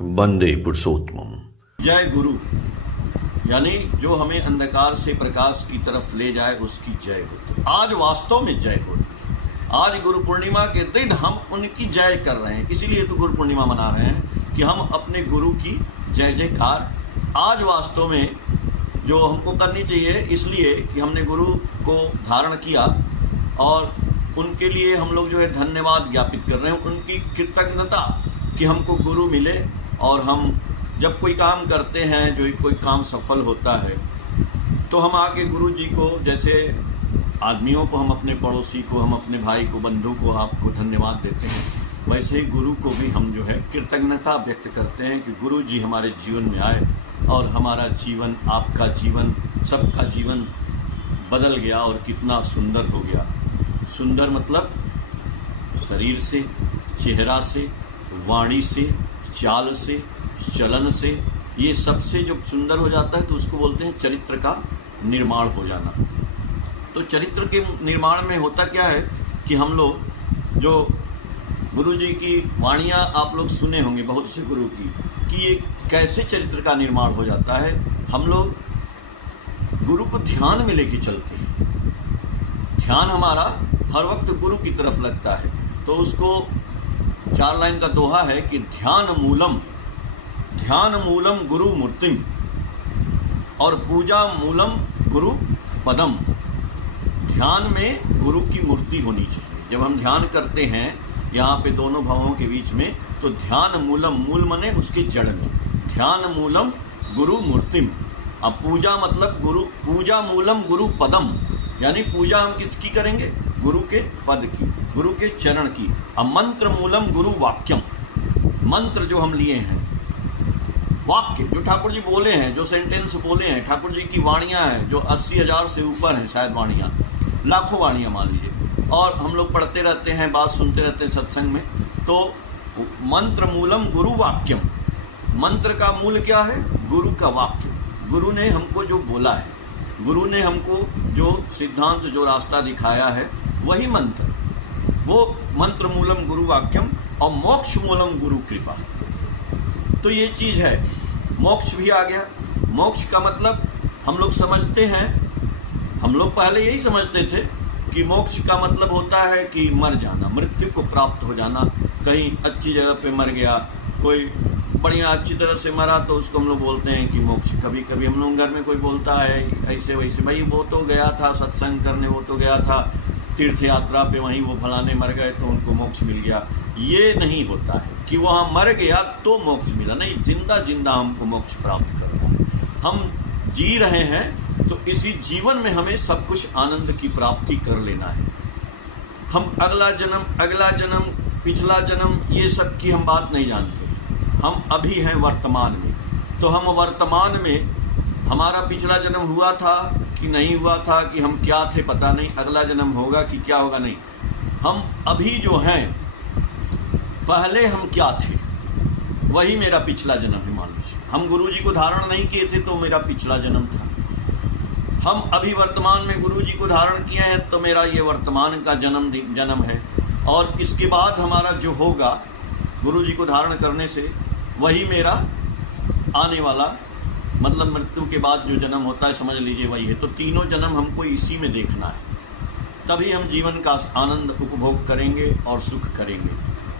वंदे पुरुषोत्तमम। जय गुरु, यानी जो हमें अंधकार से प्रकाश की तरफ ले जाए उसकी जय हो। आज वास्तव में जय हो। आज गुरु पूर्णिमा के दिन हम उनकी जय कर रहे हैं, इसीलिए तो गुरु पूर्णिमा मना रहे हैं कि हम अपने गुरु की जय जयकार आज वास्तव में जो हमको करनी चाहिए, इसलिए कि हमने गुरु को धारण किया और उनके लिए हम लोग जो है धन्यवाद ज्ञापित कर रहे हैं, उनकी कृतज्ञता कि हमको गुरु मिले। और हम जब कोई काम करते हैं, जो कोई काम सफल होता है, तो हम आके गुरु जी को, जैसे आदमियों को हम अपने पड़ोसी को, हम अपने भाई को, बंधु को, आपको धन्यवाद देते हैं, वैसे ही गुरु को भी हम जो है कृतज्ञता व्यक्त करते हैं कि गुरु जी हमारे जीवन में आए और हमारा जीवन, आपका जीवन, सबका जीवन बदल गया और कितना सुंदर हो गया। सुंदर मतलब शरीर से, चेहरा से, वाणी से, चाल से, चलन से, ये सबसे जो सुंदर हो जाता है तो उसको बोलते हैं चरित्र का निर्माण हो जाना। तो चरित्र के निर्माण में होता क्या है कि हम लोग जो गुरु जी की वाणियाँ आप लोग सुने होंगे बहुत से गुरु की, कि ये कैसे चरित्र का निर्माण हो जाता है। हम लोग गुरु को ध्यान में लेके चलते हैं, ध्यान हमारा हर वक्त गुरु की तरफ लगता है। तो उसको 4 लाइन का दोहा है कि ध्यान मूलम गुरु मूर्तिम और पूजा मूलम गुरु पदम। ध्यान में गुरु की मूर्ति होनी चाहिए। जब हम ध्यान करते हैं यहाँ पे दोनों भावों के बीच में, तो ध्यान मूलम, मूल मने उसके जड़ में, ध्यान मूलम गुरु मूर्तिम। अब पूजा मतलब गुरु, पूजा मूलम गुरु पदम, यानी पूजा हम किसकी करेंगे? गुरु के पद की, गुरु के चरण की। अब मंत्र मूलम गुरु वाक्यम, मंत्र जो हम लिए हैं, वाक्य जो ठाकुर जी बोले हैं, जो सेंटेंस बोले हैं, ठाकुर जी की वाणियाँ हैं जो 80,000 से ऊपर हैं, शायद वाणियाँ, लाखों वाणियाँ मान लीजिए, और हम लोग पढ़ते रहते हैं, बात सुनते रहते हैं सत्संग में। तो मंत्र मूलम गुरु वाक्यम, मंत्र का मूल क्या है? गुरु का वाक्य। गुरु ने हमको जो बोला है, गुरु ने हमको जो सिद्धांत, जो रास्ता दिखाया है, वही मंत्र, वो मंत्र मूलम गुरु वाक्यम। और मोक्ष मूलम गुरु कृपा, तो ये चीज़ है। मोक्ष भी आ गया। मोक्ष का मतलब हम लोग समझते हैं, हम लोग पहले यही समझते थे कि मोक्ष का मतलब होता है कि मर जाना, मृत्यु को प्राप्त हो जाना, कहीं अच्छी जगह पे मर गया, कोई बढ़िया अच्छी तरह से मरा तो उसको हम लोग बोलते हैं कि मोक्ष। कभी कभी हम लोग घर में कोई बोलता है ऐसे वैसे, भाई वो तो गया था सत्संग करने, वो तो गया था तीर्थ यात्रा पे, वहीं वो फलाने मर गए तो उनको मोक्ष मिल गया। ये नहीं होता है कि वहाँ मर गया तो मोक्ष मिला, नहीं, जिंदा जिंदा हमको मोक्ष प्राप्त करना है। हम जी रहे हैं तो इसी जीवन में हमें सब कुछ आनंद की प्राप्ति कर लेना है। हम अगला जन्म, पिछला जन्म, ये सब की हम बात नहीं जानते। हम अभी हैं वर्तमान में, तो हम वर्तमान में, हमारा पिछला जन्म हुआ था कि नहीं हुआ था, कि हम क्या थे पता नहीं, अगला जन्म होगा कि क्या होगा नहीं। हम अभी जो हैं, पहले हम क्या थे, वही मेरा पिछला जन्म है। मान लीजिए हम गुरु जी को धारण नहीं किए थे तो मेरा पिछला जन्म था। हम अभी वर्तमान में गुरु जी को धारण किए हैं तो मेरा ये वर्तमान का जन्म है। और इसके बाद हमारा जो होगा गुरु जी को धारण करने से, वही मेरा आने वाला, मतलब मृत्यु के बाद जो जन्म होता है, समझ लीजिए वही है। तो तीनों जन्म हमको इसी में देखना है, तभी हम जीवन का आनंद उपभोग करेंगे और सुख करेंगे।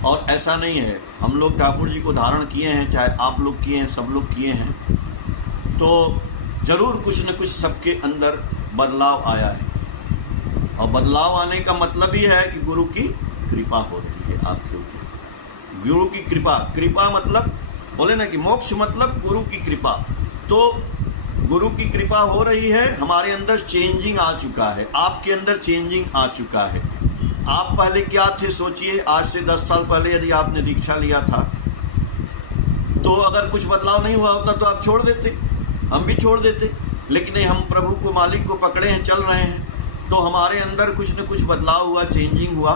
और ऐसा नहीं है, हम लोग ठाकुर जी को धारण किए हैं, चाहे आप लोग किए हैं, सब लोग किए हैं, तो जरूर कुछ न कुछ सबके अंदर बदलाव आया है। और बदलाव आने का मतलब ही है कि गुरु की कृपा हो रही है आपके ऊपर। गुरु की कृपा, कृपा मतलब बोले ना कि मोक्ष मतलब गुरु की कृपा। तो गुरु की कृपा हो रही है, हमारे अंदर चेंजिंग आ चुका है, आपके अंदर चेंजिंग आ चुका है। आप पहले क्या थे सोचिए, आज से 10 साल पहले यदि आपने दीक्षा लिया था, तो अगर कुछ बदलाव नहीं हुआ होता तो आप छोड़ देते, हम भी छोड़ देते। लेकिन नहीं, हम प्रभु को, मालिक को पकड़े हैं, चल रहे हैं, तो हमारे अंदर कुछ न कुछ बदलाव हुआ, चेंजिंग हुआ,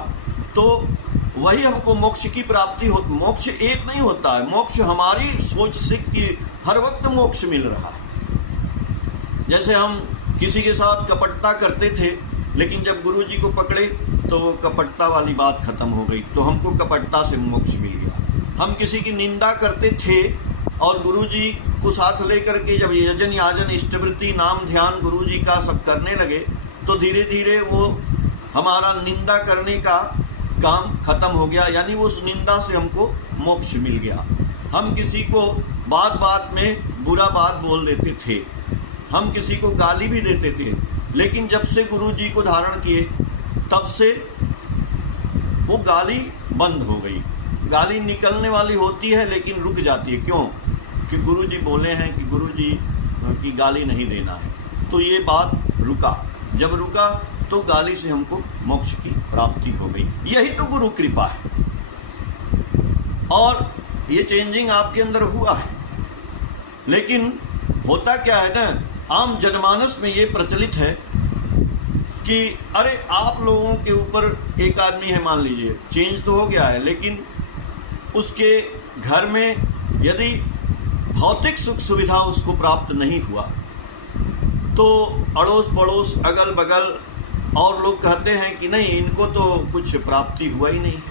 तो वही हमको मोक्ष की प्राप्ति हो। मोक्ष एक नहीं होता है, मोक्ष हमारी सोच से कि हर वक्त मोक्ष मिल रहा है। जैसे हम किसी के साथ कपटता करते थे, लेकिन जब गुरु जी को पकड़े तो वो कपटता वाली बात खत्म हो गई, तो हमको कपटता से मोक्ष मिल गया। हम किसी की निंदा करते थे और गुरुजी को साथ लेकर के जब यजन याजन इष्टवृत्ति नाम ध्यान गुरुजी का सब करने लगे तो धीरे धीरे वो हमारा निंदा करने का काम खत्म हो गया, यानी वो उस निंदा से हमको मोक्ष मिल गया। हम किसी को बात बात में बुरा बात बोल देते थे, हम किसी को गाली भी देते थे, लेकिन जब से गुरुजी को धारण किए तब से वो गाली बंद हो गई। गाली निकलने वाली होती है लेकिन रुक जाती है, क्यों? कि गुरुजी बोले हैं कि गुरुजी की गाली नहीं देना है, तो ये बात रुका। जब रुका तो गाली से हमको मोक्ष की प्राप्ति हो गई। यही तो गुरु कृपा है, और ये चेंजिंग आपके अंदर हुआ है। लेकिन होता क्या है ना, आम जनमानस में ये प्रचलित है कि अरे आप लोगों के ऊपर एक आदमी है, मान लीजिए चेंज तो हो गया है, लेकिन उसके घर में यदि भौतिक सुख सुविधा उसको प्राप्त नहीं हुआ तो अड़ोस पड़ोस अगल बगल और लोग कहते हैं कि नहीं, इनको तो कुछ प्राप्ति हुआ ही नहीं है।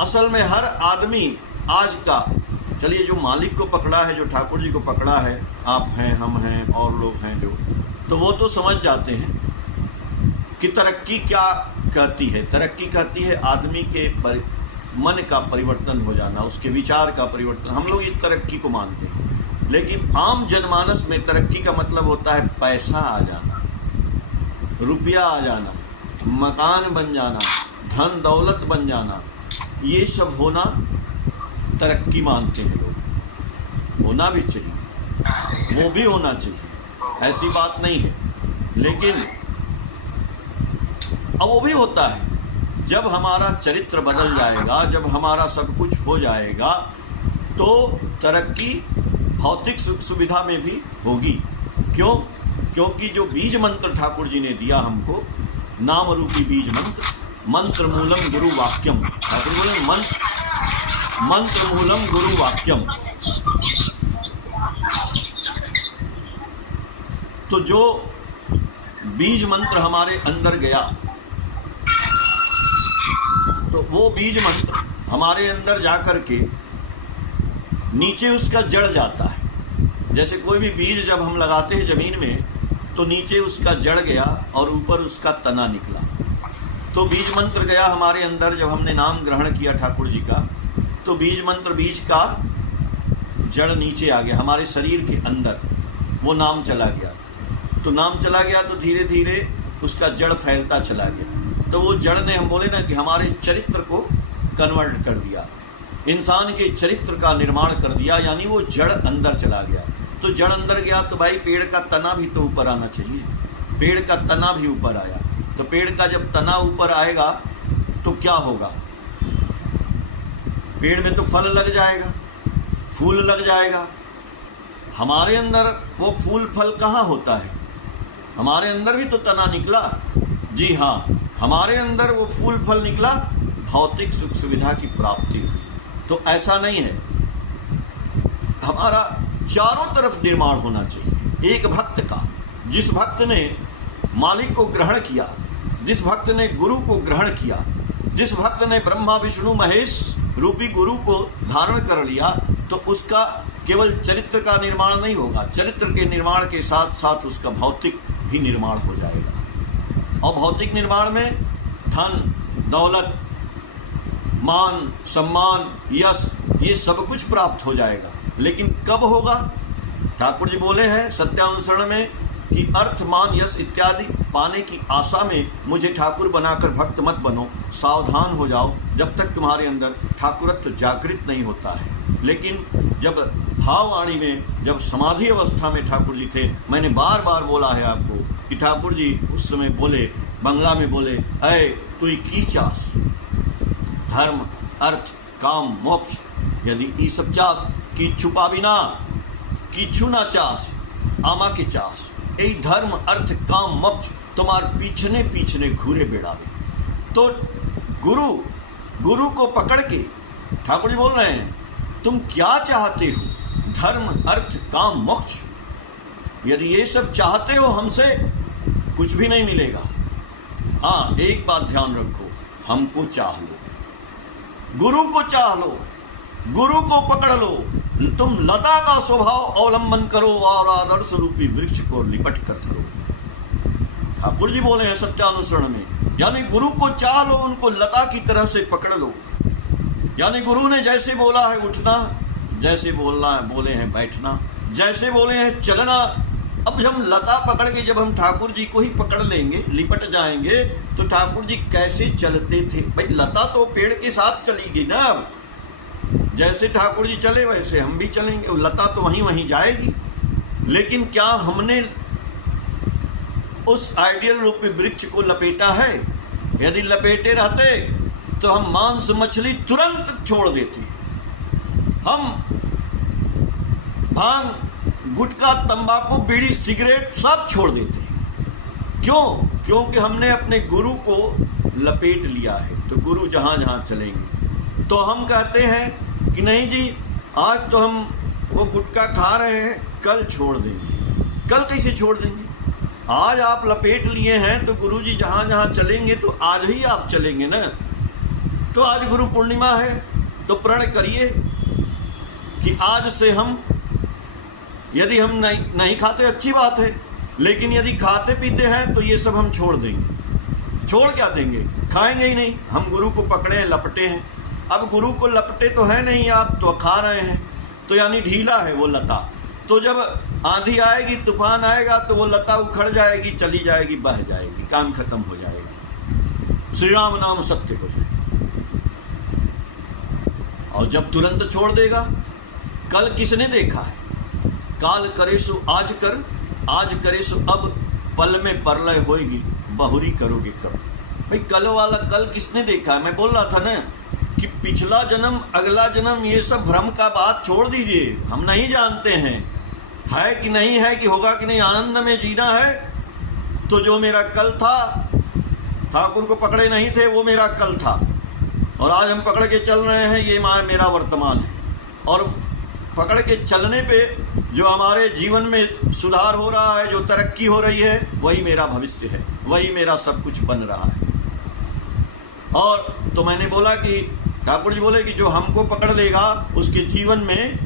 असल में हर आदमी आज का, चलिए जो मालिक को पकड़ा है, जो ठाकुर जी को पकड़ा है, आप हैं, हम हैं और लोग हैं जो, तो वो तो समझ जाते हैं कि तरक्की क्या कहती है। तरक्की कहती है आदमी के मन का परिवर्तन हो जाना, उसके विचार का परिवर्तन। हम लोग इस तरक्की को मानते हैं, लेकिन आम जनमानस में तरक्की का मतलब होता है पैसा आ जाना, रुपया आ जाना, मकान बन जाना, धन दौलत बन जाना, ये सब होना तरक्की मानते हैं लोग। होना भी चाहिए, वो भी होना चाहिए, ऐसी बात नहीं है, लेकिन अब वो भी होता है जब हमारा चरित्र बदल जाएगा, जब हमारा सब कुछ हो जाएगा, तो तरक्की भौतिक सुख सुविधा में भी होगी। क्यों? क्योंकि जो बीज मंत्र ठाकुर जी ने दिया हमको, नाम रूपी बीज मंत्र, मंत्र मूलम गुरु वाक्यम, ठाकुर बोले मंत्र मूलम गुरु वाक्यम। तो जो बीज मंत्र हमारे अंदर गया, तो वो बीज मंत्र हमारे अंदर जाकर के नीचे उसका जड़ जाता है। जैसे कोई भी बीज जब हम लगाते हैं जमीन में, तो नीचे उसका जड़ गया और ऊपर उसका तना निकला। तो बीज मंत्र गया हमारे अंदर, जब हमने नाम ग्रहण किया ठाकुर जी का, तो बीज मंत्र, बीज का जड़ नीचे आ गया हमारे शरीर के अंदर, वो नाम चला गया। तो नाम चला गया तो धीरे धीरे उसका जड़ फैलता चला गया। तो वो जड़ ने, हम बोले ना कि हमारे चरित्र को कन्वर्ट कर दिया, इंसान के चरित्र का निर्माण कर दिया, यानी वो जड़ अंदर चला गया। तो जड़ अंदर गया तो भाई पेड़ का तना भी तो ऊपर आना चाहिए, पेड़ का तना भी ऊपर आया। तो पेड़ का जब तना ऊपर आएगा तो क्या होगा? पेड़ में तो फल लग जाएगा, फूल लग जाएगा। हमारे अंदर वो फूल फल कहाँ होता है? हमारे अंदर भी तो तना निकला। जी हाँ, हमारे अंदर वो फूल फल निकला, भौतिक सुख सुविधा की प्राप्ति हुई। तो ऐसा नहीं है, हमारा चारों तरफ निर्माण होना चाहिए एक भक्त का। जिस भक्त ने मालिक को ग्रहण किया, जिस भक्त ने गुरु को ग्रहण किया, जिस भक्त ने ब्रह्मा विष्णु महेश रूपी गुरु को धारण कर लिया, तो उसका केवल चरित्र का निर्माण नहीं होगा, चरित्र के निर्माण के साथ साथ उसका भौतिक भी निर्माण हो जाएगा। और भौतिक निर्माण में धन दौलत मान सम्मान यश ये सब कुछ प्राप्त हो जाएगा। लेकिन कब होगा? ठाकुर जी बोले हैं सत्यानुसरण में कि अर्थ मान यश इत्यादि पाने की आशा में मुझे ठाकुर बनाकर भक्त मत बनो, सावधान हो जाओ जब तक तुम्हारे अंदर ठाकुरत्व जागृत नहीं होता है। लेकिन जब भाववाणी में, जब समाधि अवस्था में ठाकुर जी थे, मैंने बार बार बोला है आपको कि ठाकुर जी उस समय बोले, बंगला में बोले, अय तू की चास, धर्म अर्थ काम मोक्ष, यदि ई सब चास कि छुपा बिना किछु ना चास आमा के चास, यही धर्म अर्थ काम मोक्ष तुम्हार पीछने पीछने घूरे बेड़ावे। तो गुरु को पकड़ के ठाकुर जी बोल रहे हैं, तुम क्या चाहते हो? धर्म अर्थ काम मोक्ष। यदि ये सब चाहते हो हमसे, कुछ भी नहीं मिलेगा। हाँ, एक बात ध्यान रखो, हमको चाह लो, गुरु को चाह लो, गुरु को पकड़ लो, तुम लता का स्वभाव अवलंबन करो और आदर्श रूपी वृक्ष को लिपट कर धरो। ठाकुर जी बोले हैं सत्यानुसरण में, यानी गुरु को चाह लो, उनको लता की तरह से पकड़ लो। यानी गुरु ने जैसे बोला है उठना, जैसे बोलना है बोले हैं बैठना, जैसे बोले हैं चलना। अब हम लता पकड़ के जब हम ठाकुर जी को ही पकड़ लेंगे, लिपट जाएंगे, तो ठाकुर जी कैसे चलते थे? भाई लता तो पेड़ के साथ चलेगी ना, जैसे ठाकुर जी चले वैसे हम भी चलेंगे, लता तो वहीं वहीं जाएगी। लेकिन क्या हमने उस आइडियल रूपी वृक्ष को लपेटा है? यदि लपेटे रहते तो हम मांस मछली तुरंत छोड़ देते, हम भांग गुटखा तंबाकू बीड़ी सिगरेट सब छोड़ देते। क्यों? क्योंकि हमने अपने गुरु को लपेट लिया है, तो गुरु जहां जहां चलेंगे। तो हम कहते हैं कि नहीं जी, आज तो हम वो गुटखा खा रहे हैं, कल छोड़ देंगे। कल कैसे छोड़ देंगे? आज आप लपेट लिए हैं तो गुरु जी जहां जहां चलेंगे तो आज ही आप चलेंगे ना। तो आज गुरु पूर्णिमा है, तो प्रण करिए कि आज से हम, यदि हम नहीं खाते अच्छी बात है, लेकिन यदि खाते पीते हैं तो ये सब हम छोड़ देंगे। छोड़ क्या देंगे? खाएंगे ही नहीं। हम गुरु को पकड़े हैं, लपटे हैं। अब गुरु को लपटे तो है नहीं आप, तो खा रहे हैं, तो यानी ढीला है वो लता। तो जब आंधी आएगी, तूफान आएगा, तो वो लता उखड़ जाएगी, चली जाएगी, बह जाएगी, काम खत्म हो जाएगा, श्री राम नाम सत्य हो जाएगा। और जब तुरंत छोड़ देगा, कल किसने देखा है? काल करे सो आज कर, आज करे सो अब, पल में परलय होएगी, बहुरी करोगे कब। भाई कल वाला कल किसने देखा है? मैं बोल रहा था ना कि पिछला जन्म अगला जन्म ये सब भ्रम का बात छोड़ दीजिए, हम नहीं जानते हैं है कि नहीं है, कि होगा कि नहीं, आनंद में जीना है। तो जो मेरा कल था, ठाकुर को पकड़े नहीं थे, वो मेरा कल था, और आज हम पकड़ के चल रहे हैं, ये मेरा वर्तमान है। और पकड़ के चलने पे जो हमारे जीवन में सुधार हो रहा है, जो तरक्की हो रही है, वही मेरा भविष्य है, वही मेरा सब कुछ बन रहा है। और तो मैंने बोला कि ठाकुर जी बोले कि जो हमको पकड़ लेगा उसके जीवन में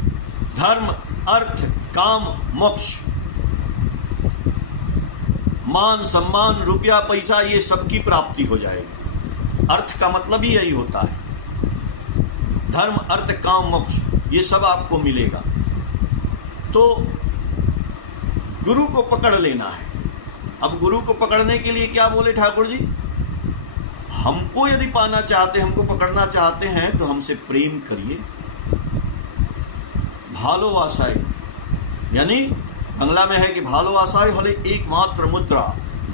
धर्म, अर्थ, काम, मोक्ष, मान, सम्मान, रुपया, पैसा, ये सबकी प्राप्ति हो जाएगी। अर्थ का मतलब ही यही होता है, धर्म, अर्थ, काम, मोक्ष, ये सब आपको मिलेगा। तो गुरु को पकड़ लेना है। अब गुरु को पकड़ने के लिए क्या बोले ठाकुर जी? हमको यदि पाना चाहते, हमको पकड़ना चाहते हैं, तो हमसे प्रेम करिए। भालोवासाय, यानी बांग्ला में है कि भालोवासाय हले एकमात्र मुद्रा,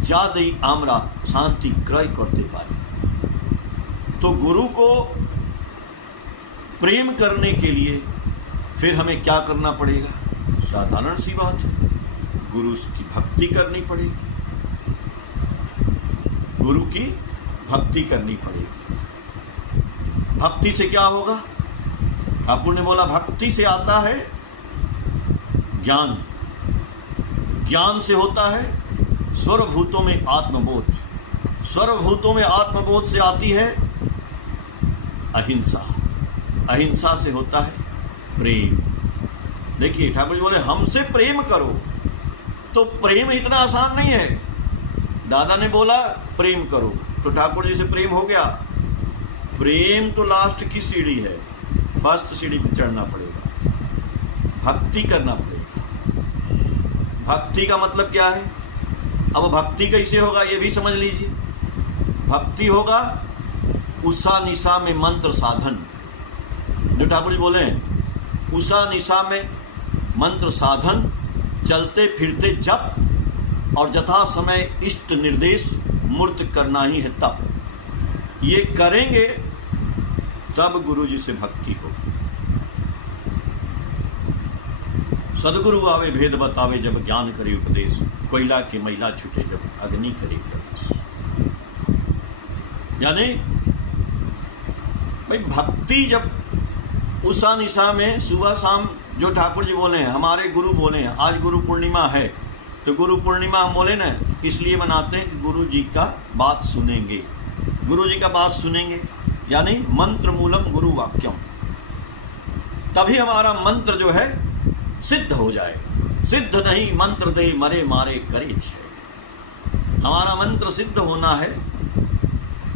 जा दई आमरा शांति क्रय करते पारे। तो गुरु को प्रेम करने के लिए फिर हमें क्या करना पड़ेगा? साधारण सी बात है, गुरु की भक्ति करनी पड़ेगी, गुरु की भक्ति करनी पड़ेगी। भक्ति से क्या होगा? ठाकुर ने बोला भक्ति से आता है ज्ञान, ज्ञान से होता है सर्वभूतों में आत्मबोध, सर्वभूतों में आत्मबोध से आती है अहिंसा, अहिंसा से होता है प्रेम। देखिए ठाकुर जी बोले हमसे प्रेम करो, तो प्रेम इतना आसान नहीं है। दादा ने बोला प्रेम करो, तो ठाकुर जी से प्रेम हो गया? प्रेम तो लास्ट की सीढ़ी है, फर्स्ट सीढ़ी पे चढ़ना पड़ेगा, भक्ति करना पड़ेगा। भक्ति का मतलब क्या है? अब भक्ति कैसे होगा ये भी समझ लीजिए। भक्ति होगा उषा निशा में मंत्र साधन, जो ठाकुर जी बोले उषा निशा में मंत्र साधन, चलते फिरते जप, और यथा समय इष्ट निर्देश मूर्त करना ही है तप। ये करेंगे तब गुरु जी से भक्ति होगी। सदगुरु आवे भेद बतावे, जब ज्ञान करे उपदेश, कोयला के मैला छूटे जब अग्नि करे प्रवेश। यानी भाई भक्ति जब उषा निशा में सुबह शाम, जो ठाकुर जी बोले हैं, हमारे गुरु बोले हैं, आज गुरु पूर्णिमा है, तो गुरु पूर्णिमा हम बोले ना इसलिए मनाते हैं कि गुरु जी का बात सुनेंगे, गुरु जी का बात सुनेंगे, यानी मंत्र मूलम गुरु वाक्यम, तभी हमारा मंत्र जो है सिद्ध हो जाएगा। सिद्ध नहीं मंत्र दे मरे मारे करे छे। हमारा मंत्र सिद्ध होना है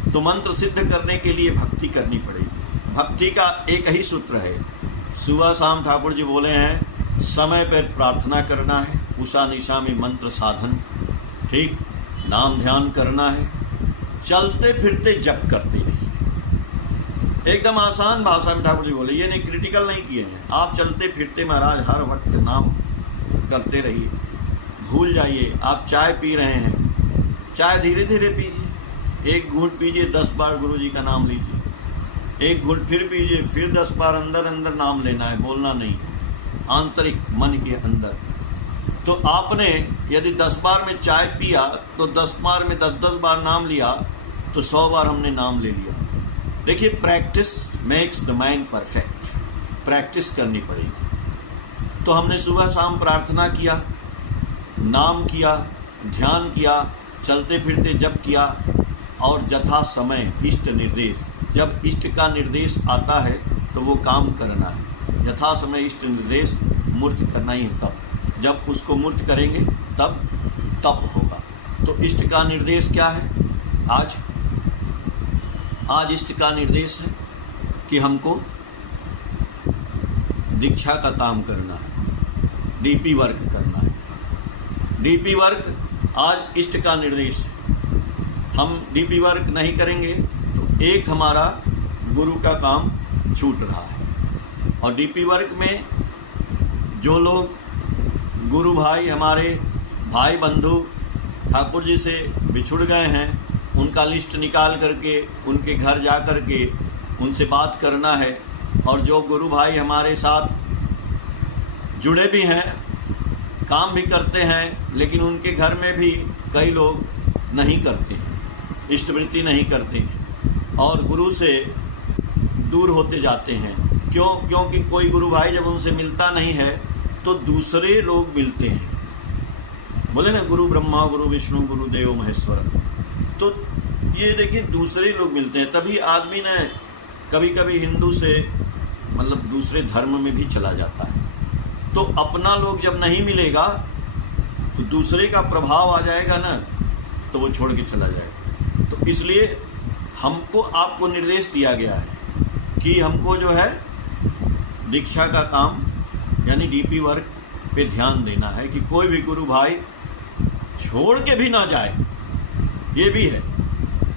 तो मंत्र सिद्ध करने के लिए भक्ति करनी पड़ेगी। भक्ति का एक ही सूत्र है, सुबह शाम ठाकुर जी बोले हैं समय पर प्रार्थना करना है, उषा निशा में मंत्र साधन, ठीक, नाम ध्यान करना है, चलते फिरते जप करते रहिए। एकदम आसान भाषा में ठाकुर जी बोले, ये नहीं क्रिटिकल नहीं किए हैं। आप चलते फिरते महाराज हर वक्त नाम करते रहिए, भूल जाइए। आप चाय पी रहे हैं, चाय धीरे धीरे पीजिए, एक घूंट पीजिए, 10 बार गुरु जी का नाम लीजिए, एक घूंट फिर पीजिए, फिर 10 बार अंदर अंदर नाम लेना है, बोलना नहीं है, आंतरिक मन के अंदर। तो आपने यदि 10 बार में चाय पिया तो 10 बार में 10-10 बार नाम लिया तो 100 बार हमने नाम ले लिया। देखिए, practice makes the mind perfect, practice करनी पड़ेगी। तो हमने सुबह शाम प्रार्थना किया, नाम किया, ध्यान किया, चलते फिरते जप किया, और यथा समय इष्ट निर्देश, जब इष्ट का निर्देश आता है तो वो काम करना है। यथा समय इष्ट निर्देश मूर्त करना ही है, तब जब उसको मूर्त करेंगे तब तप होगा। तो इष्ट का निर्देश क्या है? आज इष्ट का निर्देश है कि हमको दीक्षा का काम करना है, डीपी वर्क करना है। डीपी वर्क आज इष्ट का निर्देश है। हम डीपी वर्क नहीं करेंगे तो एक हमारा गुरु का काम छूट रहा है। और डीपी वर्क में जो लोग गुरु भाई, हमारे भाई बंधु ठाकुर जी से बिछुड़ गए हैं, उनका लिस्ट निकाल करके उनके घर जा कर के उनसे बात करना है। और जो गुरु भाई हमारे साथ जुड़े भी हैं, काम भी करते हैं, लेकिन उनके घर में भी कई लोग नहीं करते हैं, इष्टवृत्ति नहीं करते हैं और गुरु से दूर होते जाते हैं। क्यों? क्योंकि कोई गुरु भाई जब उनसे मिलता नहीं है तो दूसरे लोग मिलते हैं। बोले ना, गुरु ब्रह्मा गुरु विष्णु गुरु देव महेश्वर। तो ये देखिए, दूसरे लोग मिलते हैं, तभी आदमी ने कभी कभी हिंदू से मतलब दूसरे धर्म में भी चला जाता है। तो अपना लोग जब नहीं मिलेगा तो दूसरे का प्रभाव आ जाएगा ना, तो वो छोड़ के चला जाएगा। तो इसलिए हमको, आपको निर्देश दिया गया है कि हमको जो है दीक्षा का काम यानी डीपी वर्क पे ध्यान देना है कि कोई भी गुरु भाई छोड़ के भी ना जाए, ये भी है।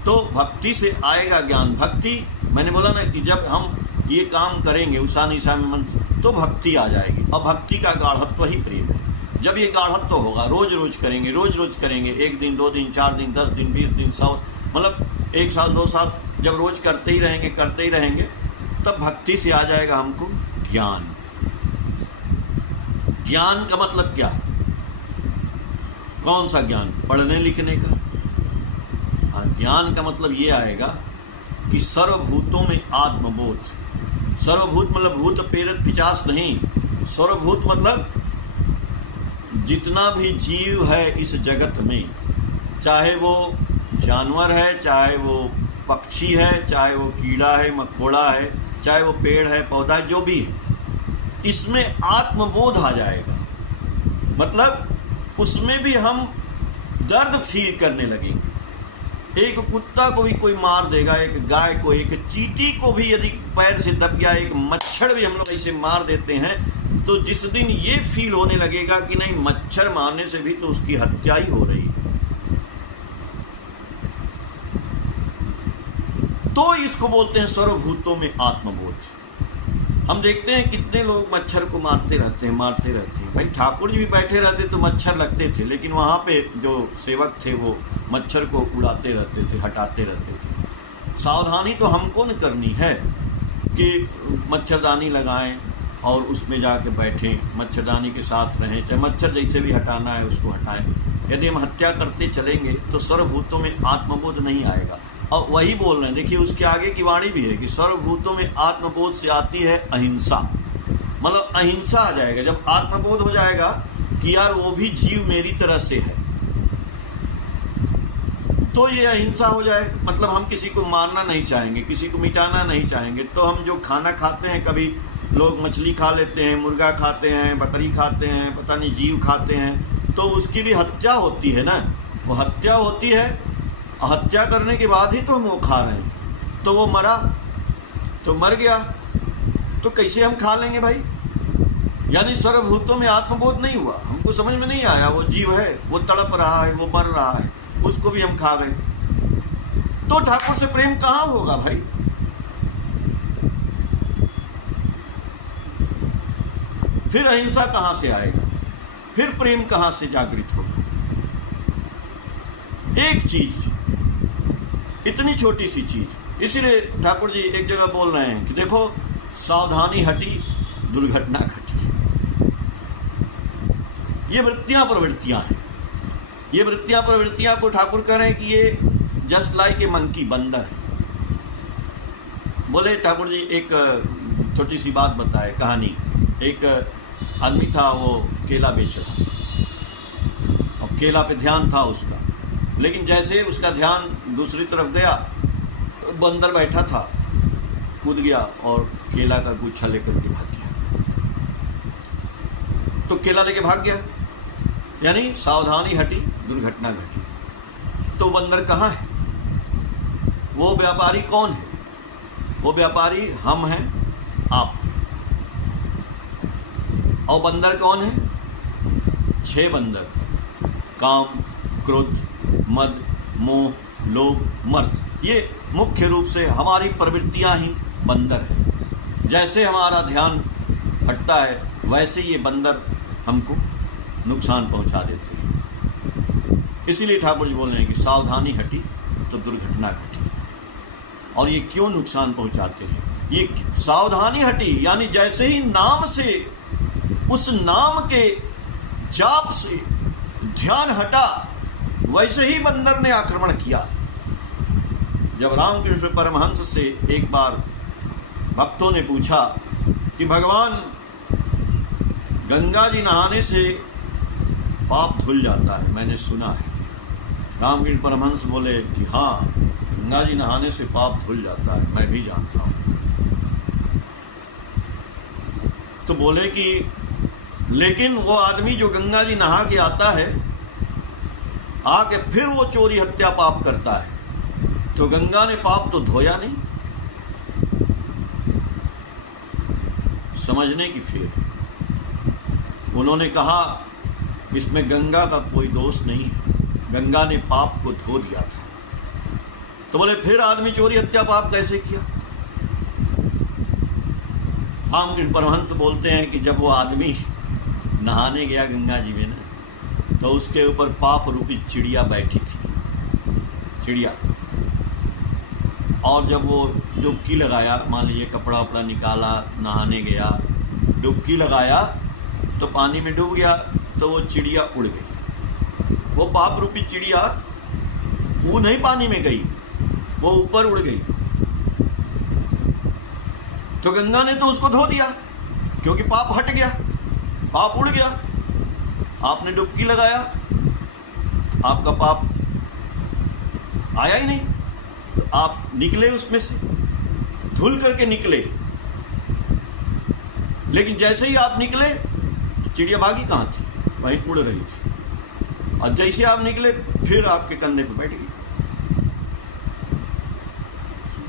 तो भक्ति से आएगा ज्ञान। भक्ति, मैंने बोला ना कि जब हम ये काम करेंगे उषा निशा में मन, तो भक्ति आ जाएगी। और भक्ति का गाढ़त्व ही प्रेम है। जब ये गाढ़त्व होगा, रोज रोज करेंगे, रोज रोज करेंगे, 1 दिन 2 दिन 4 दिन 10 दिन 20 दिन 100, मतलब 1 साल 2 साल जब रोज करते ही रहेंगे, तब भक्ति से आ जाएगा हमको ज्ञान। ज्ञान का मतलब क्या? कौन सा ज्ञान? पढ़ने लिखने का? हाँ, ज्ञान का मतलब ये आएगा कि सर्वभूतों में आत्मबोध। सर्वभूत मतलब भूत प्रेत पिशाच नहीं, सर्वभूत मतलब जितना भी जीव है इस जगत में, चाहे वो जानवर है, चाहे वो पक्षी है, चाहे वो कीड़ा है मकोड़ा है, चाहे वो पेड़ है पौधा है, जो भी है, इसमें आत्मबोध आ जाएगा। मतलब उसमें भी हम दर्द फील करने लगेंगे। एक कुत्ता को भी कोई मार देगा, एक गाय को, एक चींटी को भी यदि पैर से दब गया, एक मच्छर भी हम लोग ऐसे मार देते हैं, तो जिस दिन ये फील होने लगेगा कि नहीं, मच्छर मारने से भी तो उसकी हत्या ही हो रही है, तो इसको बोलते हैं सर्वभूतों में आत्मबोध। हम देखते हैं कितने लोग मच्छर को मारते रहते हैं। भाई ठाकुर जी भी बैठे रहते तो मच्छर लगते थे, लेकिन वहाँ पे जो सेवक थे वो मच्छर को उड़ाते रहते थे, हटाते रहते थे। सावधानी तो हमको न करनी है कि मच्छरदानी लगाएं और उसमें जाके बैठें, मच्छरदानी के साथ रहें, चाहे मच्छर जैसे भी हटाना है उसको हटाएं। यदि हम हत्या करते चलेंगे तो सर्वभूतों में आत्मबोध नहीं आएगा। और वही बोल रहे हैं, देखिए उसके आगे की वाणी भी है कि सर्वभूतों में आत्मबोध से आती है अहिंसा। मतलब अहिंसा आ जाएगा जब आत्मबोध हो जाएगा कि यार वो भी जीव मेरी तरह से है, तो ये अहिंसा हो जाए, मतलब हम किसी को मारना नहीं चाहेंगे, किसी को मिटाना नहीं चाहेंगे। तो हम जो खाना खाते हैं, कभी लोग मछली खा लेते हैं, मुर्गा खाते हैं, बकरी खाते हैं, पता नहीं जीव खाते हैं, तो उसकी भी हत्या होती है ना, वो हत्या होती है। हत्या करने के बाद ही तो हम वो खा रहे हैं। तो वो मरा तो मर गया, तो कैसे हम खा लेंगे भाई? यानी सर्वभूतों में आत्मबोध नहीं हुआ, हमको समझ में नहीं आया। वो जीव है, वो तड़प रहा है, वो मर रहा है, उसको भी हम खा गए, तो ठाकुर से प्रेम कहाँ होगा भाई? फिर अहिंसा कहाँ से आएगा? फिर प्रेम कहाँ से जागृत होगा? एक चीज, इतनी छोटी सी चीज, इसीलिए ठाकुर जी एक जगह बोल रहे हैं कि देखो, सावधानी हटी दुर्घटना घटी। ये वृत्तियां प्रवृत्तियां हैं। ये वृत्तियां प्रवृत्तियां को ठाकुर कह रहे हैं कि ये जस्ट लाइक ए मंकी, बंदर है। बोले ठाकुर जी एक छोटी सी बात बताए, कहानी। एक आदमी था, वो केला बेच रहा था और केला पे ध्यान था उसका, लेकिन जैसे उसका ध्यान दूसरी तरफ गया, बंदर बैठा था, कूद गया और केला का गुच्छा लेकर के भाग गया। तो केला लेके भाग गया, यानी सावधानी हटी दुर्घटना घटी। तो बंदर कहाँ है? वो व्यापारी कौन है? वो व्यापारी हम हैं, आप। और बंदर कौन है? 6 बंदर, काम, क्रोध, मद, मोह, लोभ, मर्स। ये मुख्य रूप से हमारी प्रवृत्तियां ही बंदर है। जैसे हमारा ध्यान हटता है, वैसे ये बंदर हमको नुकसान पहुंचा देते हैं। इसीलिए ठाकुर जी बोल रहे हैं कि सावधानी हटी तो दुर्घटना घटी। और ये क्यों नुकसान पहुंचाते हैं? ये सावधानी हटी, यानी जैसे ही नाम से, उस नाम के जाप से ध्यान हटा, वैसे ही बंदर ने आक्रमण किया। जब रामकृष्ण परमहंस से एक बार भक्तों ने पूछा कि भगवान, गंगा जी नहाने से पाप धुल जाता है, मैंने सुना है। रामकृष्ण परमहंस बोले कि हाँ, गंगा जी नहाने से पाप धुल जाता है, मैं भी जानता हूँ। तो बोले कि लेकिन वो आदमी जो गंगा जी नहा के आता है, आके फिर वो चोरी हत्या पाप करता है, तो गंगा ने पाप तो धोया नहीं। समझने की फेर। उन्होंने कहा इसमें गंगा का कोई दोष नहीं है, गंगा ने पाप को धो दिया था। तो बोले फिर आदमी चोरी हत्या पाप कैसे किया? रामकृष्ण परमहंस बोलते हैं कि जब वो आदमी नहाने गया गंगा जी में ना, तो उसके ऊपर पाप रूपी चिड़िया बैठी थी, चिड़िया। और जब वो डुबकी लगाया, मान लीजिए कपड़ा वपड़ा निकाला, नहाने गया, डुबकी लगाया तो पानी में डूब गया, तो वो चिड़िया उड़ गई। वो पाप रूपी चिड़िया वो नहीं पानी में गई, वो ऊपर उड़ गई। तो गंगा ने तो उसको धो दिया, क्योंकि पाप हट गया, पाप उड़ गया। आपने डुबकी लगाया, आपका पाप आया ही नहीं, तो आप निकले उसमें से, धुल करके निकले। लेकिन जैसे ही आप निकले, तो चिड़िया भागी कहाँ थी? वहीं उड़ रही थी। और जैसे आप निकले, फिर आपके कंधे पे बैठ गई।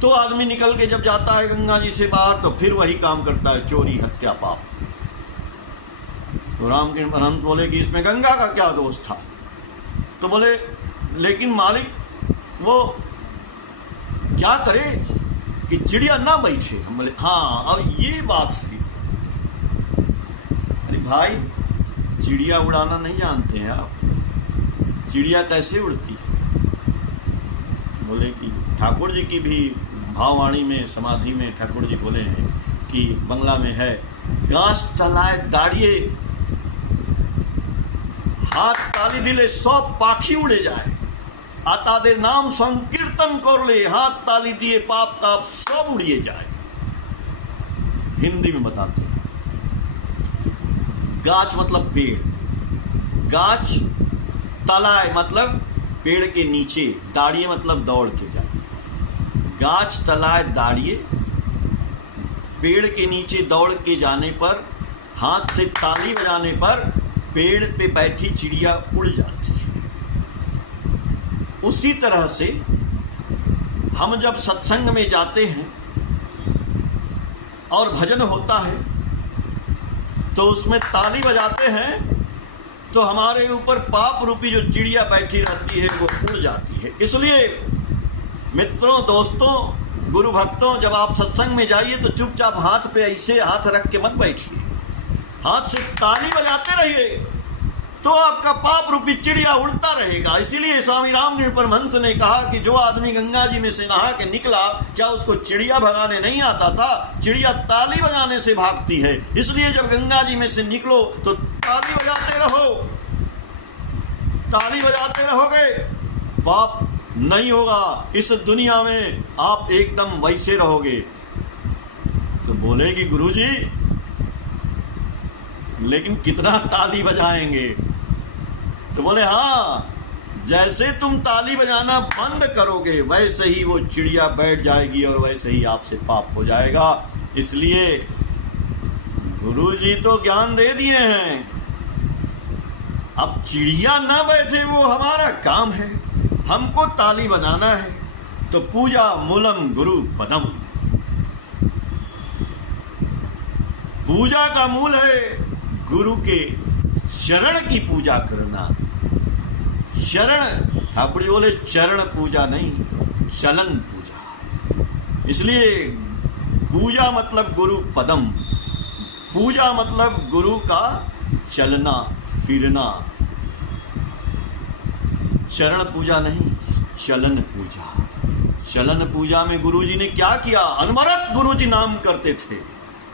तो आदमी निकल के जब जाता है गंगा जी से बाहर, तो फिर वही काम करता है, चोरी हत्या पाप। तो रामकृष्ण परमहंस बोले कि इसमें गंगा का क्या दोष था? तो बोले लेकिन मालिक वो क्या करे कि चिड़िया ना बैठे। हम बोले हाँ, और ये बात सही। अरे भाई, चिड़िया उड़ाना नहीं जानते हैं आप? चिड़िया कैसे उड़ती है? बोले कि ठाकुर जी की भी भाववाणी में, समाधि में ठाकुर जी बोले हैं कि बंगला में है, गाछ तलाए दाड़िए हाथ ताली दिले सब पाखी उड़े जाए, आताদের नाम संकीर्तन कर ले हाथ ताली दिए पाप ताप सब उड़िए जाए। हिंदी में बताते हैं। गाछ मतलब पेड़, गाछ, तलाय मतलब पेड़ के नीचे दाड़िए मतलब दौड़ के जाइए, गाछ तलाए दाड़िए, पेड़ के नीचे दौड़ के जाने पर हाथ से ताली बजाने पर पेड़ पे बैठी चिड़िया उड़ जाती है। उसी तरह से हम जब सत्संग में जाते हैं और भजन होता है तो उसमें ताली बजाते हैं तो हमारे ऊपर पाप रूपी जो चिड़िया बैठी रहती है वो उड़ जाती है। इसलिए मित्रों, दोस्तों, गुरु भक्तों, जब आप सत्संग में जाइए तो चुपचाप हाथ पे ऐसे हाथ रख के मत बैठिए, हाथ से ताली बजाते रहिए तो आपका पाप रूपी चिड़िया उड़ता रहेगा। इसीलिए स्वामी रामकृष्ण परमहंस ने कहा कि जो आदमी गंगा जी में से नहा के निकला, क्या उसको चिड़िया भगाने नहीं आता था? चिड़िया ताली बजाने से भागती है। इसलिए जब गंगा जी में से निकलो तो ताली बजाते रहो, ताली बजाते रहोगे, पाप नहीं होगा। इस दुनिया में आप एकदम वैसे रहोगे। तो बोलेगी गुरुजी लेकिन कितना ताली बजाएंगे? तो बोले हाँ, जैसे तुम ताली बजाना बंद करोगे वैसे ही वो चिड़िया बैठ जाएगी और वैसे ही आपसे पाप हो जाएगा। इसलिए गुरुजी तो ज्ञान दे दिए हैं, अब चिड़िया ना बैठे वो हमारा काम है, हमको ताली बनाना है। तो पूजा मूलम गुरु पदम, पूजा का मूल है गुरु के शरण की पूजा करना। शरण, ठाकुर जी बोले चरण पूजा नहीं, चलन पूजा। इसलिए पूजा मतलब गुरु पदम, पूजा मतलब गुरु का चलना फिरना। चरण पूजा नहीं, चलन पूजा। चलन पूजा में गुरु जी ने क्या किया? अनवरत गुरु जी नाम करते थे,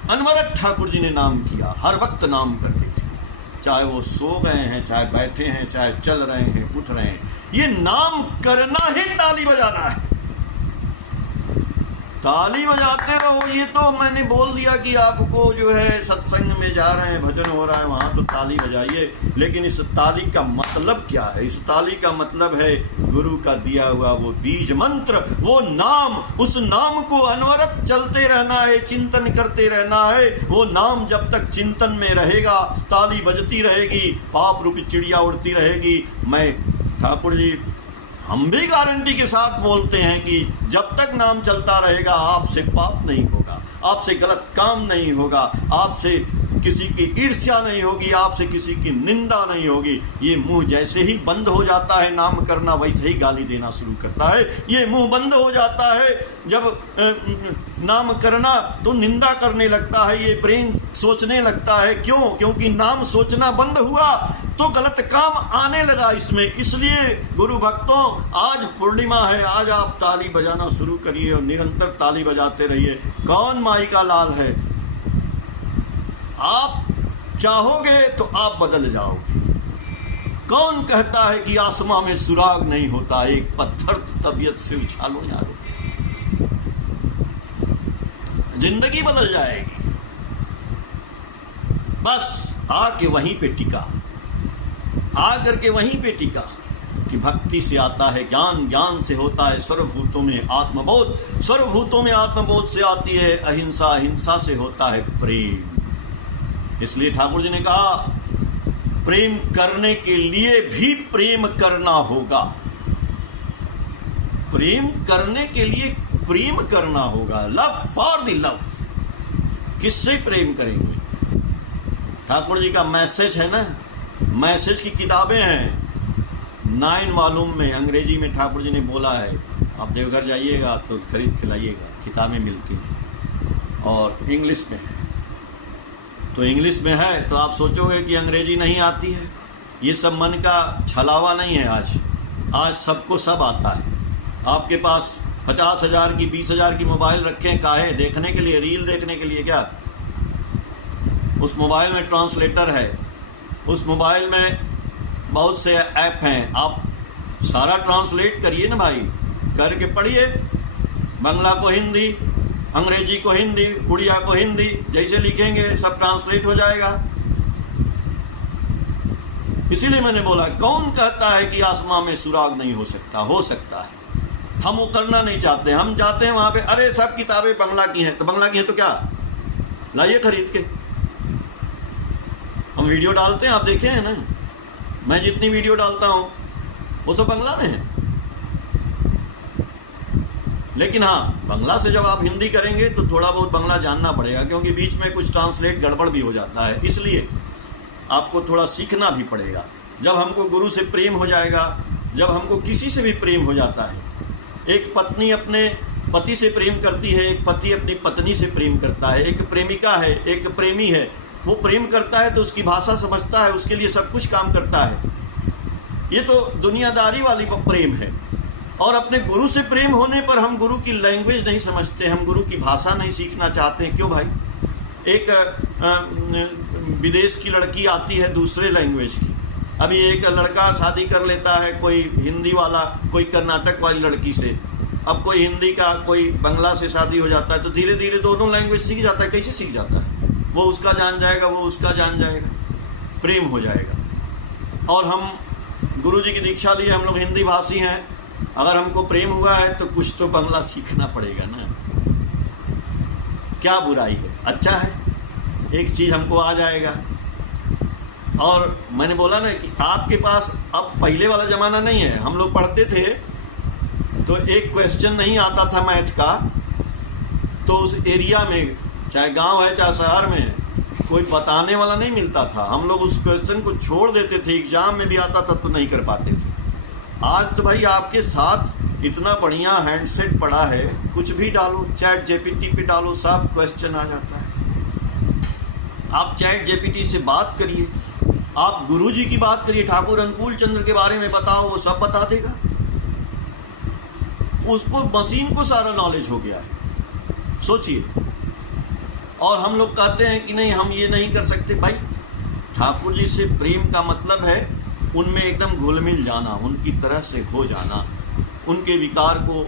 अनवरत ठाकुर जी ने नाम किया, हर वक्त नाम करते थे, चाहे वो सो गए हैं, चाहे बैठे हैं, चाहे चल रहे हैं, उठ रहे हैं। ये नाम करना ही ताली बजाना है। ताली बजाते रहो। ये तो मैंने बोल दिया कि आपको जो है सत्संग में जा रहे हैं, भजन हो रहा है, वहां तो ताली बजाइए, लेकिन इस ताली का मतलब क्या है? इस ताली का मतलब है गुरु का दिया हुआ वो बीज मंत्र, वो नाम। उस नाम को अनवरत चलते रहना है, चिंतन करते रहना है। वो नाम जब तक चिंतन में रहेगा, ताली बजती रहेगी, पाप रूपी चिड़िया उड़ती रहेगी। मैं ठाकुर जी हम भी गारंटी के साथ बोलते हैं कि जब तक नाम चलता रहेगा आपसे पाप नहीं होगा, आपसे गलत काम नहीं होगा, आपसे किसी की ईर्ष्या नहीं होगी, आपसे किसी की निंदा नहीं होगी। ये मुंह जैसे ही बंद हो जाता है नाम करना, वैसे ही गाली देना शुरू करता है। ये मुंह बंद हो जाता है जब नाम करना तो निंदा करने लगता है, ये ब्रेन सोचने लगता है। क्यों? क्योंकि नाम सोचना बंद हुआ तो गलत काम आने लगा इसमें। इसलिए गुरु भक्तों, आज पूर्णिमा है, आज आप ताली बजाना शुरू करिए और निरंतर ताली बजाते रहिए। कौन माई का लाल है? आप चाहोगे तो आप बदल जाओगे। कौन कहता है कि आसमां में सुराग नहीं होता, एक पत्थर तबीयत से उछालो यारो, जिंदगी बदल जाएगी। बस आके वहीं पे टिका, आकर के वहीं पे टिका कि भक्ति से आता है ज्ञान, ज्ञान से होता है सर्वभूतों में आत्मबोध, सर्वभूतों में आत्मबोध से आती है अहिंसा, अहिंसा से होता है प्रेम। इसलिए ठाकुर जी ने कहा प्रेम करने के लिए भी प्रेम करना होगा। प्रेम करने के लिए प्रेम करना होगा। Love for the love. किससे प्रेम करेंगे? ठाकुर जी का मैसेज है ना, मैसेज की किताबें हैं। 9 वॉल्यूम में अंग्रेजी में ठाकुर जी ने बोला है। आप देवघर जाइएगा तो खरीद के लाइएगा, किताबें मिलती हैं। और इंग्लिश में है, तो इंग्लिश में है तो आप सोचोगे कि अंग्रेजी नहीं आती है। ये सब मन का छलावा नहीं है। आज सबको सब आता है। आपके पास 50,000 की 20,000 की मोबाइल रखें, काहे? देखने के लिए, रील देखने के लिए क्या? उस मोबाइल में ट्रांसलेटर है, उस मोबाइल में बहुत से ऐप हैं। आप सारा ट्रांसलेट करिए ना भाई, करके पढ़िए। बांग्ला को हिंदी, अंग्रेजी को हिंदी, उड़िया को हिंदी, जैसे लिखेंगे सब ट्रांसलेट हो जाएगा। इसीलिए मैंने बोला, कौन कहता है कि आसमां में सुराग नहीं हो सकता? हो सकता है। हम वो करना नहीं चाहते। हम जाते हैं वहां पे, अरे सब किताबें बंगला की हैं, तो बंगला की है तो क्या, लाइए खरीद के। हम वीडियो डालते हैं, आप देखे हैं ना, मैं जितनी वीडियो डालता हूं वो सब बंगला में है। लेकिन हाँ, बंगला से जब आप हिंदी करेंगे तो थोड़ा बहुत बंगला जानना पड़ेगा, क्योंकि बीच में कुछ ट्रांसलेट गड़बड़ भी हो जाता है, इसलिए आपको थोड़ा सीखना भी पड़ेगा। जब हमको गुरु से प्रेम हो जाएगा, जब हमको किसी से भी प्रेम हो जाता है, एक पत्नी अपने पति से प्रेम करती है, एक पति अपनी पत्नी से प्रेम करता है, एक प्रेमिका है, एक प्रेमी है, वो प्रेम करता है तो उसकी भाषा समझता है, उसके लिए सब कुछ काम करता है। ये तो दुनियादारी वाली प्रेम है। और अपने गुरु से प्रेम होने पर हम गुरु की लैंग्वेज नहीं समझते, हम गुरु की भाषा नहीं सीखना चाहते हैं। क्यों भाई? एक विदेश की लड़की आती है दूसरे लैंग्वेज की, अभी एक लड़का शादी कर लेता है, कोई हिंदी वाला, कोई कर्नाटक वाली लड़की से, अब कोई हिंदी का, कोई बंगला से शादी हो जाता है, तो धीरे धीरे दोनों लैंग्वेज सीख जाता है। कैसे सीख जाता है? वो उसका जान जाएगा, वो उसका जान जाएगा, प्रेम हो जाएगा। और हम गुरु जी की दीक्षा लिए, हम लोग हिंदी भाषी हैं, अगर हमको प्रेम हुआ है तो कुछ तो बंगला सीखना पड़ेगा ना। क्या बुराई है? अच्छा है, एक चीज़ हमको आ जाएगा। और मैंने बोला ना कि आपके पास अब पहले वाला ज़माना नहीं है। हम लोग पढ़ते थे तो एक क्वेश्चन नहीं आता था मैथ का, तो उस एरिया में, चाहे गांव है चाहे शहर में, कोई बताने वाला नहीं मिलता था। हम लोग उस क्वेश्चन को छोड़ देते थे, एग्जाम में भी आता था तो नहीं कर पाते थे। आज तो भाई आपके साथ इतना बढ़िया हैंडसेट पड़ा है, कुछ भी डालो, चैट जेपीटी पे डालो, सब क्वेश्चन आ जाता है। आप चैट जेपीटी से बात करिए, आप गुरु जी की बात करिए, ठाकुर अनुकूल चंद्र के बारे में बताओ, वो सब बता देगा। उसको, मशीन को सारा नॉलेज हो गया है, सोचिए। और हम लोग कहते हैं कि नहीं, हम ये नहीं कर सकते। भाई, ठाकुर जी से प्रेम का मतलब है उनमें एकदम घुल मिल जाना, उनकी तरह से हो जाना, उनके विकार को,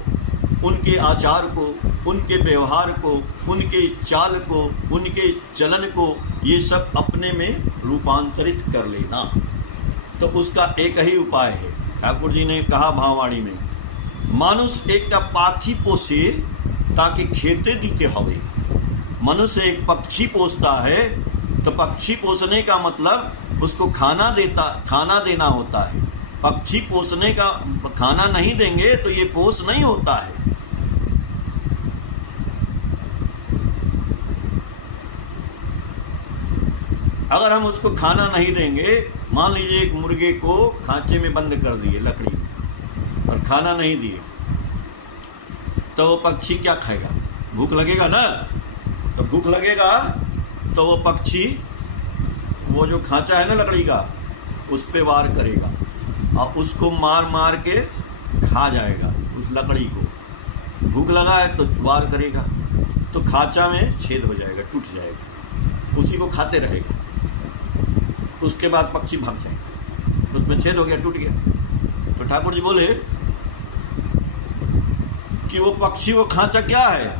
उनके आचार को, उनके व्यवहार को, उनके चाल को, उनके चलन को, ये सब अपने में रूपांतरित कर लेना। तो उसका एक ही उपाय है। ठाकुर जी ने कहा भाववाणी में, मानुष एक पाखी पोसे ताकि खेते दीते हवे। मनुष्य एक पक्षी पोसता है, तो पक्षी पोसने का मतलब उसको खाना देना होता है। पक्षी पोसने का, खाना नहीं देंगे तो ये पोस नहीं होता है। अगर हम उसको खाना नहीं देंगे, मान लीजिए एक मुर्गे को खांचे में बंद कर दिए लकड़ी में और खाना नहीं दिए, तो वो पक्षी क्या खाएगा? भूख लगेगा ना। तो भूख लगेगा तो वो पक्षी, वो जो खांचा है ना लकड़ी का, उस पे वार करेगा और उसको मार मार के खा जाएगा उस लकड़ी को। भूख लगा है तो वार करेगा तो खांचा में छेद हो जाएगा, टूट जाएगा, उसी को खाते रहेगा। उसके बाद पक्षी भाग जाएगा, तो उसमें छेद हो गया, टूट गया। तो ठाकुर जी बोले कि वो पक्षी, वो खांचा क्या है?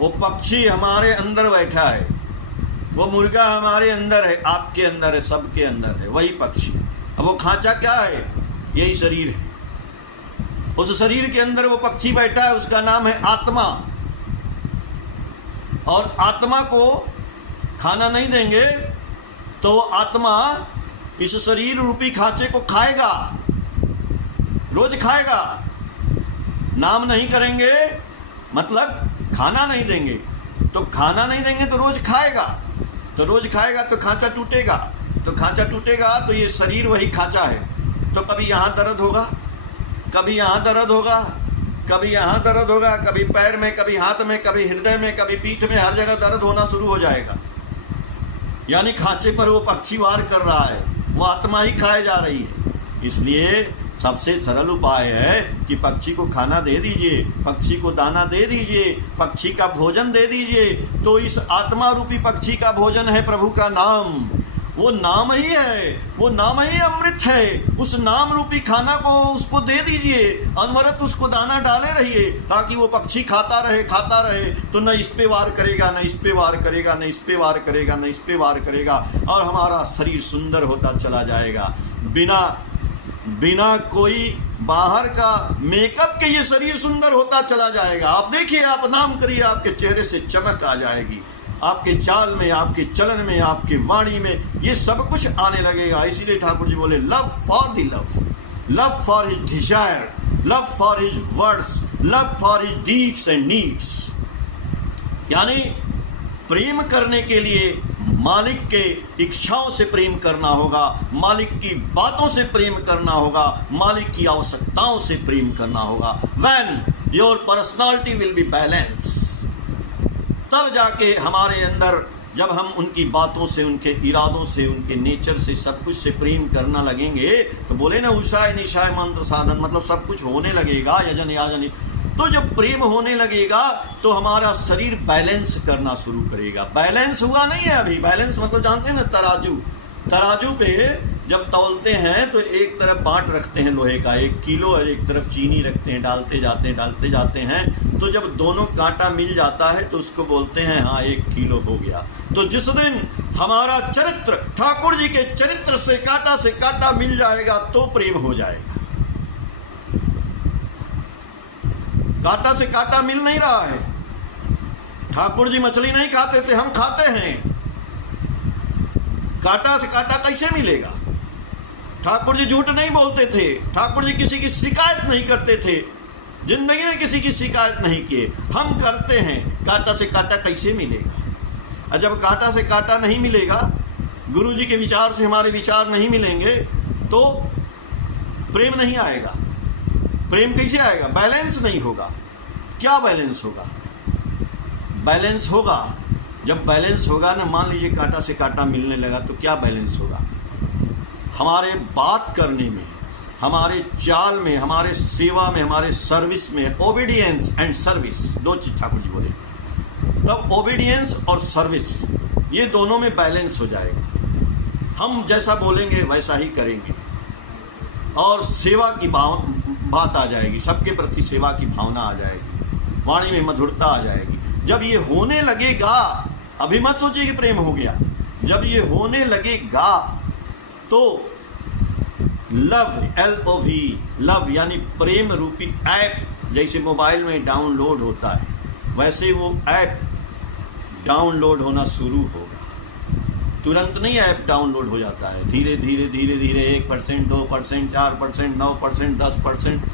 वो पक्षी हमारे अंदर बैठा है, वो मुर्गा हमारे अंदर है, आपके अंदर है, सबके अंदर है, वही पक्षी। अब वो खांचा क्या है? यही शरीर है। उस शरीर के अंदर वो पक्षी बैठा है, उसका नाम है आत्मा। और आत्मा को खाना नहीं देंगे तो वो आत्मा इस शरीर रूपी खांचे को खाएगा, रोज खाएगा। नाम नहीं करेंगे मतलब खाना नहीं देंगे, तो खाना नहीं देंगे तो रोज खाएगा, तो रोज खाएगा तो खांचा टूटेगा, तो खांचा टूटेगा तो ये शरीर वही खांचा है। तो कभी यहाँ दर्द होगा, कभी यहाँ दर्द होगा, कभी यहाँ दर्द होगा, कभी पैर में, कभी हाथ में, कभी हृदय में, कभी पीठ में, हर जगह दर्द होना शुरू हो जाएगा। यानी खांचे पर वो पक्षी वार कर रहा है, वो आत्मा ही खाए जा रही है। इसलिए सबसे सरल उपाय है कि पक्षी को खाना दे दीजिए, पक्षी को दाना दे दीजिए, पक्षी का भोजन दे दीजिए। तो इस आत्मा रूपी पक्षी का भोजन है प्रभु का नाम, वो नाम ही है, वो नाम ही अमृत है। उस नाम रूपी खाना को उसको दे दीजिए, अनवरत उसको दाना डाले रहिए, ताकि वो पक्षी खाता रहे तो न इस पे वार करेगा, न इस पे वार करेगा, न इस पे वार करेगा, न इस पे वार करेगा, और हमारा शरीर सुंदर होता चला जाएगा। बिना कोई बाहर का मेकअप के ये शरीर सुंदर होता चला जाएगा। आप देखिए, आप नाम करिए, आपके चेहरे से चमक आ जाएगी, आपके चाल में, आपके चलन में, आपके वाणी में, ये सब कुछ आने लगेगा। इसीलिए ठाकुर जी बोले love for the love for his Dzire, love for his words, love for his deeds and needs. यानी प्रेम करने के लिए मालिक के इच्छाओं से प्रेम करना होगा, मालिक की बातों से प्रेम करना होगा, मालिक की आवश्यकताओं से प्रेम करना होगा। When your personality will be balanced, तब जाके हमारे अंदर, जब हम उनकी बातों से, उनके इरादों से, उनके नेचर से, सब कुछ से प्रेम करना लगेंगे, तो बोले ना उषाय निशाय मंत्र साधन, मतलब सब कुछ होने लगेगा, यजन याजन। तो जब प्रेम होने लगेगा तो हमारा शरीर बैलेंस करना शुरू करेगा। बैलेंस हुआ नहीं है अभी। बैलेंस मतलब जानते हैं ना, तराजू पे जब तौलते हैं तो एक तरफ बाट रखते हैं लोहे का 1 किलो, और एक तरफ चीनी रखते हैं, डालते जाते हैं, तो जब दोनों कांटा मिल जाता है तो उसको बोलते हैं हाँ 1 किलो हो गया। तो जिस दिन हमारा चरित्र ठाकुर जी के चरित्र से कांटा मिल जाएगा तो प्रेम हो जाएगा। कांटा से कांटा मिल नहीं रहा है। ठाकुर जी मछली नहीं खाते थे, हम खाते हैं। कांटा से कांटा कैसे मिलेगा? ठाकुर जी झूठ नहीं बोलते थे, ठाकुर जी किसी की शिकायत नहीं करते थे, जिंदगी में किसी की शिकायत नहीं किए। हम करते हैं, कांटा से कांटा कैसे मिलेगा? और जब कांटा से कांटा नहीं मिलेगा, गुरु जी के विचार से हमारे विचार नहीं मिलेंगे, तो प्रेम नहीं आएगा। प्रेम कैसे आएगा? बैलेंस नहीं होगा। क्या बैलेंस होगा? बैलेंस होगा जब बैलेंस होगा ना, मान लीजिए कांटा से कांटा मिलने लगा, तो क्या बैलेंस होगा? हमारे बात करने में, हमारे चाल में, हमारे सेवा में, हमारे सर्विस में, ओबीडियंस एंड सर्विस, 2 चीज ठाकुर जी बोले। तब ओबीडियंस और सर्विस, ये दोनों में बैलेंस हो जाएगा। हम जैसा बोलेंगे वैसा ही करेंगे, और सेवा की बात आ जाएगी, सबके प्रति सेवा की भावना आ जाएगी, वाणी में मधुरता आ जाएगी। जब ये होने लगेगा, अभी मत सोचिए कि प्रेम हो गया, जब ये होने लगेगा तो लव, LOV, लव यानी प्रेम रूपी ऐप जैसे मोबाइल में डाउनलोड होता है, वैसे वो ऐप डाउनलोड होना शुरू होगा। तुरंत नहीं ऐप डाउनलोड हो जाता है, धीरे धीरे 1%, 2%, 4%, 9%, 10%,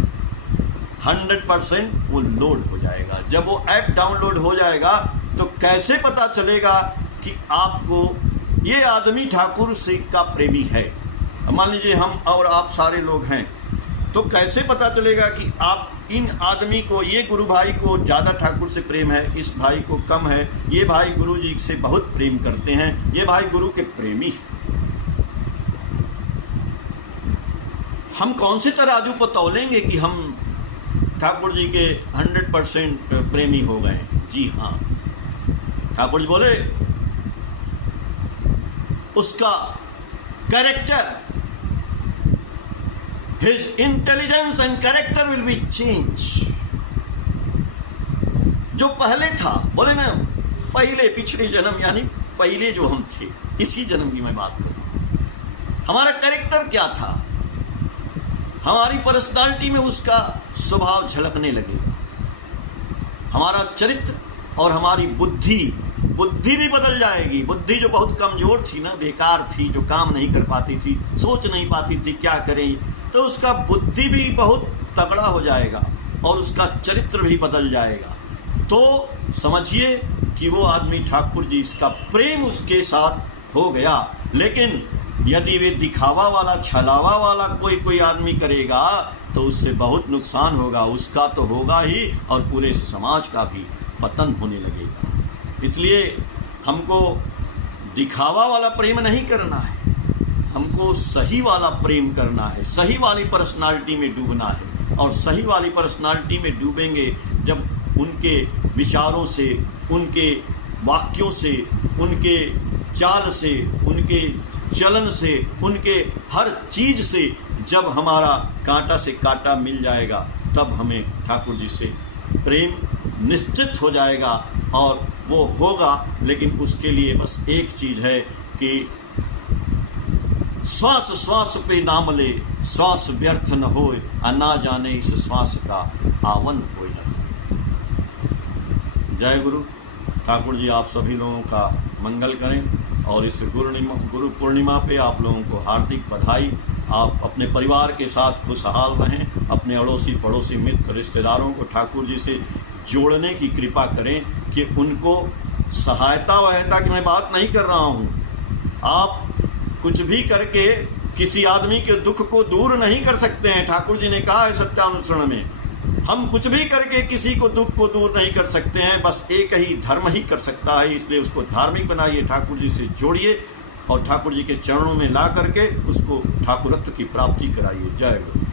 100% वो लोड हो जाएगा। जब वो ऐप डाउनलोड हो जाएगा तो कैसे पता चलेगा कि आपको ये आदमी ठाकुर से का प्रेमी है? मान लीजिए हम और आप सारे लोग हैं, तो कैसे पता चलेगा कि आप इन आदमी को, ये गुरु भाई को ज़्यादा ठाकुर से प्रेम है, इस भाई को कम है, ये भाई गुरु जी से बहुत प्रेम करते हैं, ये भाई गुरु के प्रेमी हैं। हम कौन से तराजू को तौलेंगे कि हम ठाकुर जी के 100% प्रेमी हो गए? जी हाँ, ठाकुर जी बोले उसका character, his intelligence and character will be changed। जो पहले था, बोले ना पहले, पिछले जन्म यानी पहले जो हम थे, इसी जन्म की मैं बात कर रहा हूं। हमारा कैरेक्टर क्या था, हमारी पर्सनालिटी में उसका स्वभाव झलकने लगेगा। हमारा चरित्र और हमारी बुद्धि भी बदल जाएगी। बुद्धि जो बहुत कमजोर थी ना, बेकार थी, जो काम नहीं कर पाती थी, सोच नहीं पाती थी क्या करें, तो उसका बुद्धि भी बहुत तगड़ा हो जाएगा और उसका चरित्र भी बदल जाएगा। तो समझिए कि वो आदमी ठाकुर जी, इसका प्रेम उसके साथ हो गया। लेकिन यदि वे दिखावा वाला, छलावा वाला कोई आदमी करेगा तो उससे बहुत नुकसान होगा। उसका तो होगा ही, और पूरे समाज का भी पतन होने लगेगा। इसलिए हमको दिखावा वाला प्रेम नहीं करना है, हमको सही वाला प्रेम करना है, सही वाली पर्सनालिटी में डूबना है। और सही वाली पर्सनालिटी में डूबेंगे जब उनके विचारों से, उनके वाक्यों से, उनके चाल से, उनके चलन से, उनके हर चीज से जब हमारा कांटा से कांटा मिल जाएगा, तब हमें ठाकुर जी से प्रेम निश्चित हो जाएगा। और वो होगा, लेकिन उसके लिए बस एक चीज है कि श्वास श्वास पे नाम ले, श्वास व्यर्थ न होए, ना जाने इस श्वास का आवन होए न होए। जय गुरु। ठाकुर जी आप सभी लोगों का मंगल करें और इस गुरु पूर्णिमा पे आप लोगों को हार्दिक बधाई। आप अपने परिवार के साथ खुशहाल रहें, अपने अड़ोसी पड़ोसी मित्र रिश्तेदारों को ठाकुर जी से जोड़ने की कृपा करें कि उनको सहायता वहायता की मैं बात नहीं कर रहा हूँ। आप कुछ भी करके किसी आदमी के दुख को दूर नहीं कर सकते हैं। ठाकुर जी ने कहा है सत्यानुसरण में, हम कुछ भी करके किसी को दुख को दूर नहीं कर सकते हैं, बस एक ही धर्म ही कर सकता है। इसलिए उसको धार्मिक बनाइए, ठाकुर जी से जोड़िए और ठाकुर जी के चरणों में ला करके उसको ठाकुरत्व की प्राप्ति कराइए। जय गुरु।